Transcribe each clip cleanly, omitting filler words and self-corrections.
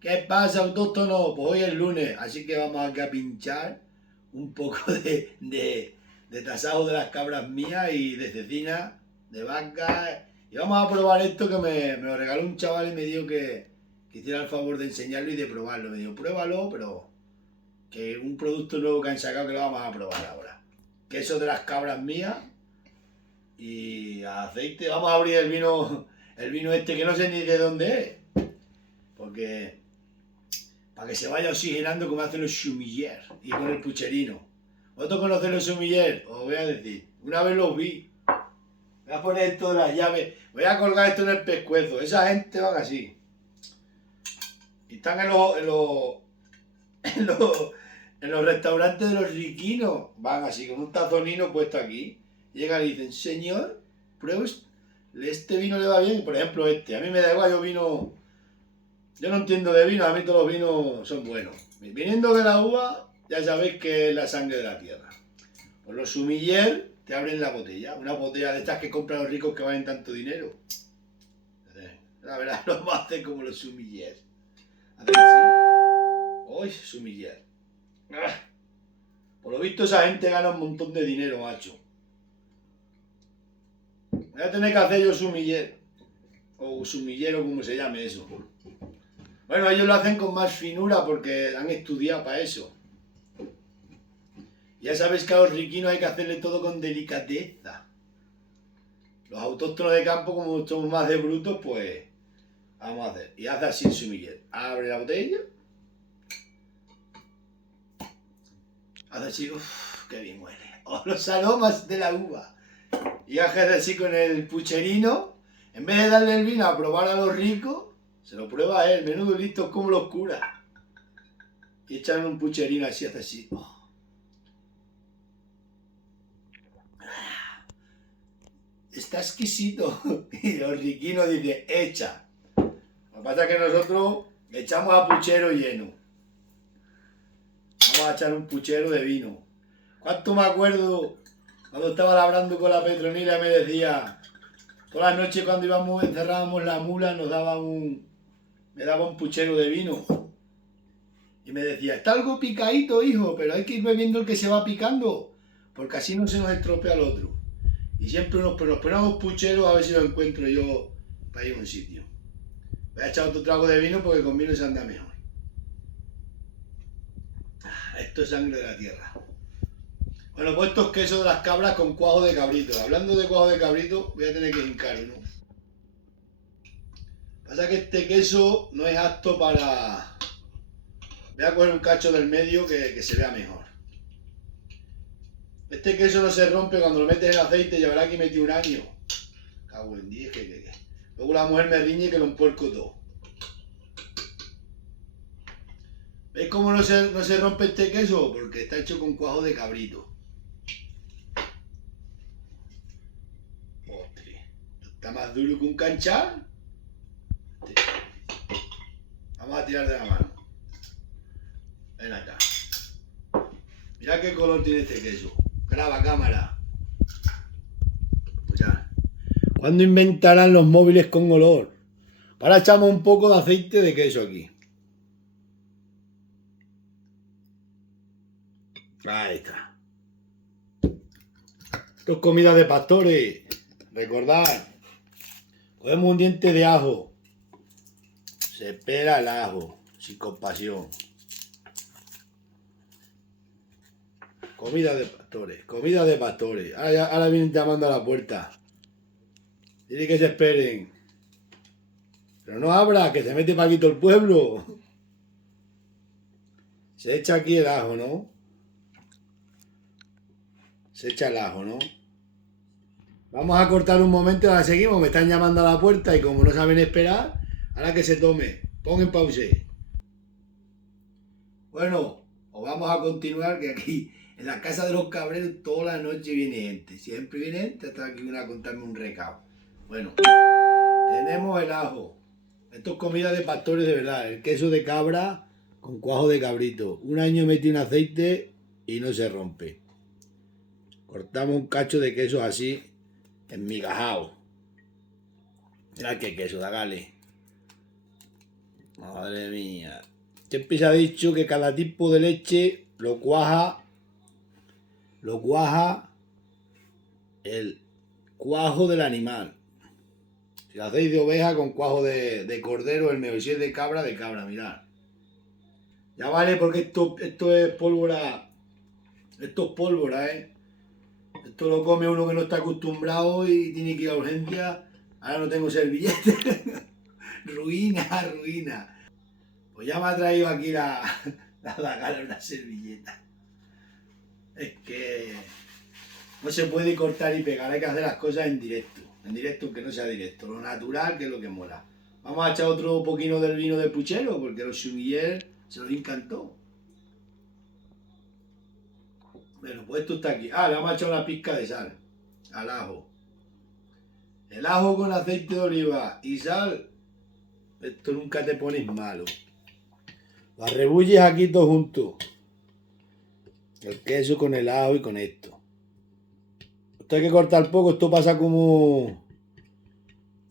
¿Qué pasa, autóctono? Pues hoy es lunes, así que vamos aquí a pinchar un poco de tasajo de las cabras mías y de cecina, de vaca. Y vamos a probar esto que me lo regaló un chaval y me dijo que hiciera el favor de enseñarlo y de probarlo. Me dijo, pruébalo, pero que un producto nuevo que han sacado que lo vamos a probar ahora. Queso de las cabras mías y aceite. Vamos a abrir el vino este que no sé ni de dónde es, porque para que se vaya oxigenando como hacen los sumiller y con el pucherino. ¿Vosotros conocéis los sumiller? Os voy a decir, una vez los vi. Voy a poner esto de las llaves, voy a colgar esto en el pescuezo. Esa gente van así. Y están en los, en los restaurantes de los riquinos. Van así, con un tazonino puesto aquí. Llegan y dicen, señor, pruebe este vino le va bien. Por ejemplo, este. A mí me da igual, yo no entiendo de vino, a mí todos los vinos son buenos. Viniendo de la uva, ya sabéis que es la sangre de la tierra. Pues los sumiller te abren la botella. Una botella de estas que compran los ricos que valen tanto dinero. La verdad, no va a hacer como los sumiller. Hacen así. Uy, sumiller. Por lo visto esa gente gana un montón de dinero, macho. Voy a tener que hacer yo sumiller. O sumillero, como se llame eso. Bueno, ellos lo hacen con más finura porque han estudiado para eso. Ya sabes que a los riquinos hay que hacerle todo con delicadeza. Los autóctonos de campo, como somos más de brutos, pues vamos a hacer. Y hace así el sumiller. Abre la botella. Hace así, uff, qué bien huele. Oh, los aromas de la uva. Y hace así con el pucherino. En vez de darle el vino a probar a los ricos, se lo prueba a él. Menudo listo como los curas. Y echan un pucherino así, hace así. Oh. Está exquisito. Y los riquinos dicen, echa. Lo que pasa es que nosotros echamos a puchero lleno. Vamos a echar un puchero de vino. ¿Cuánto me acuerdo cuando estaba labrando con la Petronila? Me decía, todas las noches cuando íbamos, encerrábamos la mula, me daba un puchero de vino. Y me decía, está algo picadito, hijo, pero hay que ir bebiendo el que se va picando, porque así no se nos estropea el otro. Y siempre nos ponemos pucheros a ver si lo encuentro yo para ir a un sitio. Voy a echar otro trago de vino porque con vino se anda mejor. Esto es sangre de la tierra. Bueno, pues estos quesos de las cabras con cuajo de cabrito. Hablando de cuajo de cabrito, voy a tener que hincar uno. Pasa que este queso no es apto para... Voy a coger un cacho del medio que se vea mejor. Este queso no se rompe cuando lo metes en aceite, llevará aquí metido un año. Cago en 10, que. Luego la mujer me riñe que lo empuerco todo. ¿Veis cómo no se rompe este queso? Porque está hecho con cuajo de cabrito. Ostras, está más duro que un canchal. Vamos a tirar de la mano. Ven acá. Mira qué color tiene este queso. Graba cámara. Escucha. ¿Cuándo inventarán los móviles con olor? Ahora echamos un poco de aceite de queso aquí. Ahí está. Esto es comida de pastores. Recordad. Cogemos un diente de ajo. Se pela el ajo. Sin compasión. Comida de pastores. Comida de pastores. Ahora vienen llamando a la puerta. Dile que se esperen. Pero no abra, que se mete Paquito el pueblo. Se echa aquí el ajo, ¿no? Se echa el ajo, ¿no? Vamos a cortar un momento, ahora seguimos. Me están llamando a la puerta y como no saben esperar, ahora que se tome. Pon en pause. Bueno, os vamos a continuar, que aquí en la casa de los cabreros toda la noche viene gente. Siempre viene gente hasta aquí una a contarme un recado. Bueno, tenemos el ajo. Esto es comida de pastores de verdad. El queso de cabra con cuajo de cabrito. Un año metí en aceite y no se rompe. Cortamos un cacho de queso así, enmigajado. Mira qué queso, dale. Madre mía. Siempre se ha dicho que cada tipo de leche lo cuaja el cuajo del animal. Si lo hacéis de oveja con cuajo de cordero, el mejor. Y si es de cabra, mirad. Ya vale, porque esto es pólvora. Esto es pólvora, ¿eh? Esto lo come uno que no está acostumbrado y tiene que ir a urgencia. Ahora no tengo servillete. ruina. Pues ya me ha traído aquí la gana una servilleta. Es que no se puede cortar y pegar, hay que hacer las cosas en directo. En directo, que no sea directo, lo natural, que es lo que mola. Vamos a echar otro poquito del vino de puchero, porque los sumiller se los encantó. Bueno, pues esto está aquí. Le vamos a echar una pizca de sal al ajo. El ajo con aceite de oliva y sal, esto nunca te pones malo. Lo arrebulles aquí todo junto. El queso con el ajo y con esto. Esto hay que cortar poco, esto pasa como...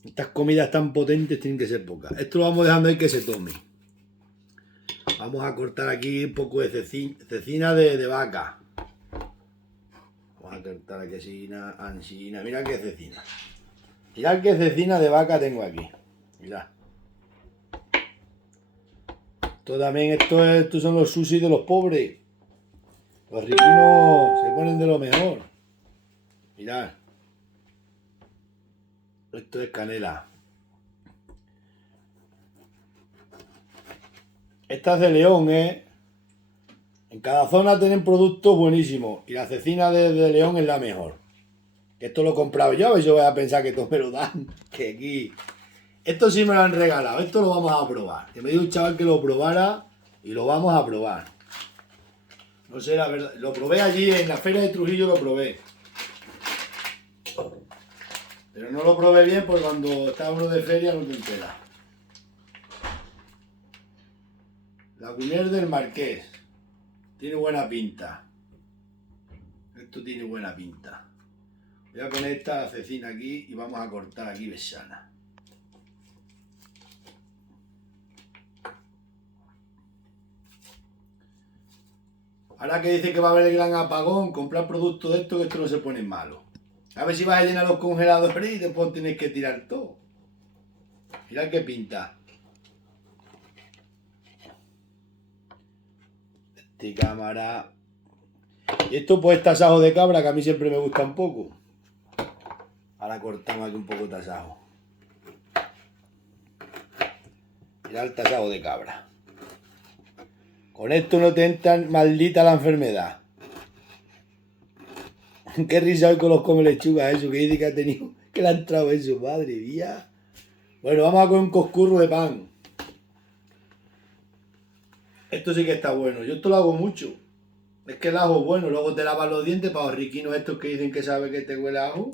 Estas comidas tan potentes tienen que ser pocas. Esto lo vamos dejando ahí que se tome. Vamos a cortar aquí un poco de cecina de vaca. Vamos a cortar aquí ansina. Mira qué cecina. Mirad qué cecina de vaca tengo aquí. Mirad. Estos son los sushi de los pobres. Los riquinos se ponen de lo mejor. Mirad. Esto es canela. Esta es de León, ¿eh? En cada zona tienen productos buenísimos. Y la cecina de León es la mejor. Esto lo he comprado yo y yo voy a pensar que esto me lo dan. Que aquí... Esto sí me lo han regalado. Esto lo vamos a probar. Que me dio un chaval que lo probara y lo vamos a probar. No sé, la verdad. Lo probé allí en la feria de Trujillo, lo probé. Pero no lo probé bien porque cuando está uno de feria no te enteras. La Cumier del Marqués. Tiene buena pinta. Esto tiene buena pinta. Voy a poner esta cecina aquí y vamos a cortar aquí besana. Ahora que dice que va a haber el gran apagón, comprar productos de esto que esto no se pone malo. A ver si vas a llenar los congeladores y después tienes que tirar todo. Mirad qué pinta. Este cámara. Y esto pues tasajo de cabra, que a mí siempre me gusta un poco. Ahora cortamos aquí un poco de tasajo. Mirad el tasajo de cabra. Con esto no te entra maldita la enfermedad. Qué risa hoy con los come lechugas, eso que dice que ha tenido, que le ha entrado eso, madre mía. Bueno, vamos a comer un coscurro de pan. Esto sí que está bueno, yo esto lo hago mucho. Es que el ajo es bueno, luego te lavas los dientes para los riquinos estos que dicen que sabe que te huele a ajo.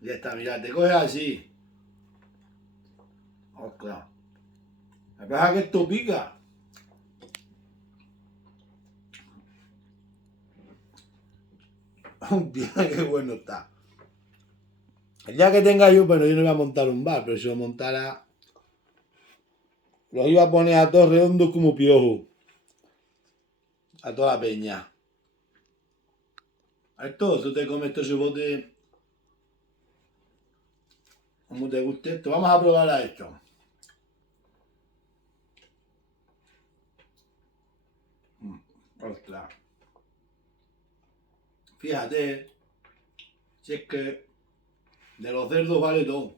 Y ya está, mira, te coges así. Ostras. Me pasa que esto pica. Hostia, qué bueno está. El día que tenga yo, bueno, yo no voy a montar un bar, pero si lo montara, los iba a poner a todos redondos como piojo. A toda la peña. Esto, tú te comes esto ese bote como te guste esto. Vamos a probar a esto. Ostras. Fíjate, si es que de los cerdos vale todo.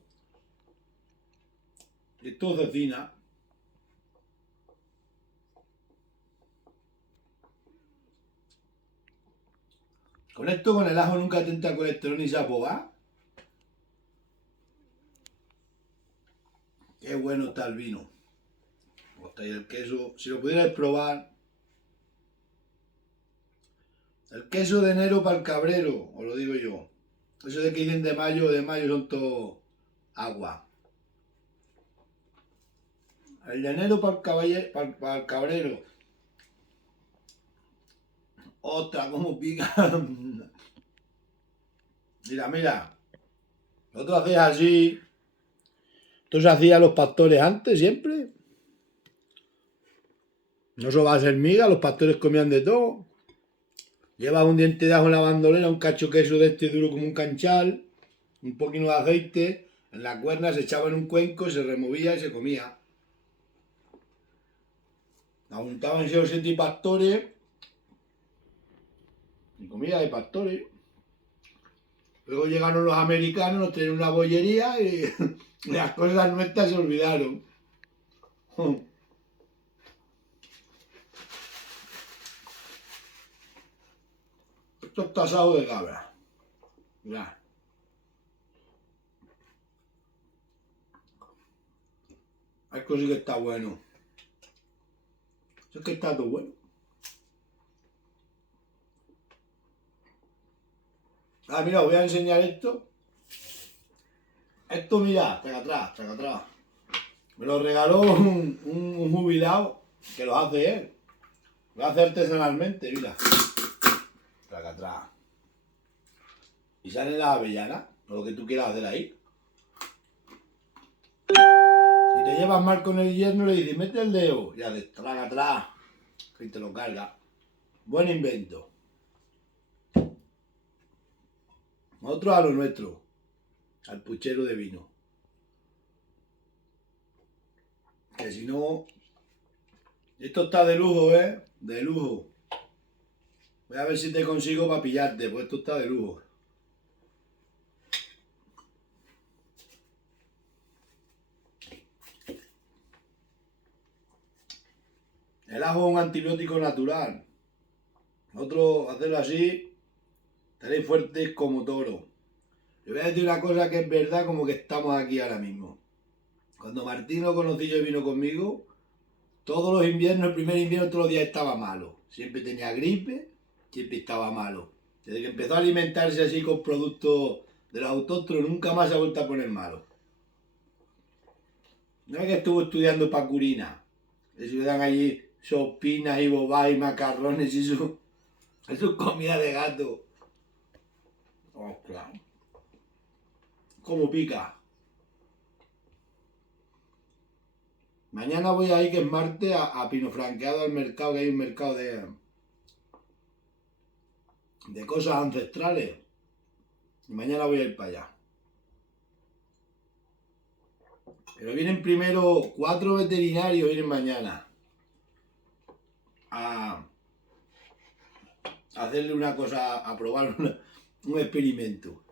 Esto es cecina. Con esto, con el ajo nunca tenta colesterol ni se apoga. Qué bueno está el vino. Hostia, y el queso, si lo pudierais probar. El queso de enero para el cabrero, os lo digo yo. Eso de que dicen de mayo son todo agua. El de enero para el cabrero. Otra, como pica. Mira. Nosotros hacías así. Esto se hacía a los pastores antes, siempre. No solo va a ser miga, los pastores comían de todo. Lleva un diente de ajo en la bandolera, un cacho queso de este duro como un canchal, un poquito de aceite, en la cuerna se echaba en un cuenco, se removía y se comía. La untaban 6 o 7 pastores y comida de pastores. Luego llegaron los americanos, nos trajeron una bollería y las cosas nuestras se olvidaron. Esto está asado de cabra. Mirad. Esto sí que está bueno. Eso es que está todo bueno. Ah, mira, os voy a enseñar esto. Esto, mira, traga atrás, traga atrás. Me lo regaló un jubilado que lo hace él. Lo hace artesanalmente, mira. Traga atrás. Y salen las avellanas, o lo que tú quieras hacer ahí. Si te llevas mal con el yerno, le dices, mete el dedo, ya le traga atrás, y te lo carga. Buen invento. Nosotros a lo nuestro, al puchero de vino. Que si no, esto está de lujo, de lujo. Voy a ver si te consigo para pillarte, pues esto está de lujo. El ajo es un antibiótico natural. Nosotros hacerlo así, estaréis fuertes como toro. Le voy a decir una cosa que es verdad, como que estamos aquí ahora mismo. Cuando Martín lo conocí yo y vino conmigo, todos los inviernos, el primer invierno todos los días estaba malo. Siempre tenía gripe, siempre estaba malo. Desde que empezó a alimentarse así con productos de los autóctonos, nunca más se ha vuelto a poner malo. No es que estuvo estudiando pacurina. Le dan allí sopinas y bobas y macarrones y eso. Eso es comida de gato. Ostras. ¿Cómo pica? Mañana voy a ir, que es martes, a Pino Franqueado al mercado, que hay un mercado de cosas ancestrales. Y mañana voy a ir para allá. Pero vienen primero 4 veterinarios, vienen mañana a hacerle una cosa, a probar un experimento.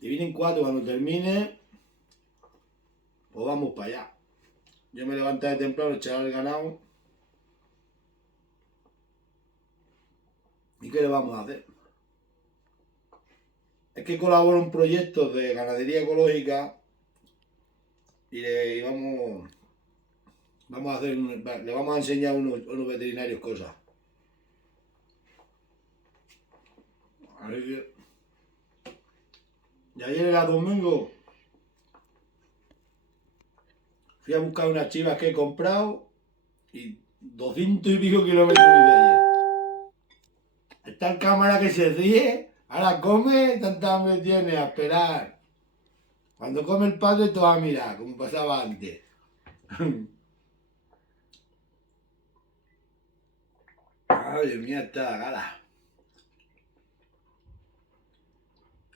Y vienen 4, cuando termine, pues vamos para allá. Yo me levantaré temprano, echaré el ganado. ¿Y qué le vamos a hacer? Es que colaboro en proyectos de ganadería ecológica y le vamos a enseñar a unos veterinarios cosas. Y ayer era domingo, fui a buscar unas chivas que he comprado y 200 y pico kilómetros de ayer. Está en cámara que se ríe, ahora come, tanta hambre tiene, a esperar. Cuando come el padre, todo a mirar, como pasaba antes. Ay, Dios mío, está la gala.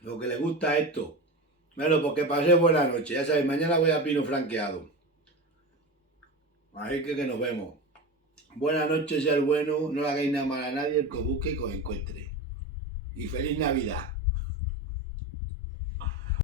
Lo que le gusta a esto. Bueno, porque pasé buena noche. Ya sabéis, mañana voy a Pino Franqueado. Así que nos vemos. Buenas noches, ser bueno. No le hagáis nada mal a nadie. El que os busque, que os encuentre. Y feliz Navidad.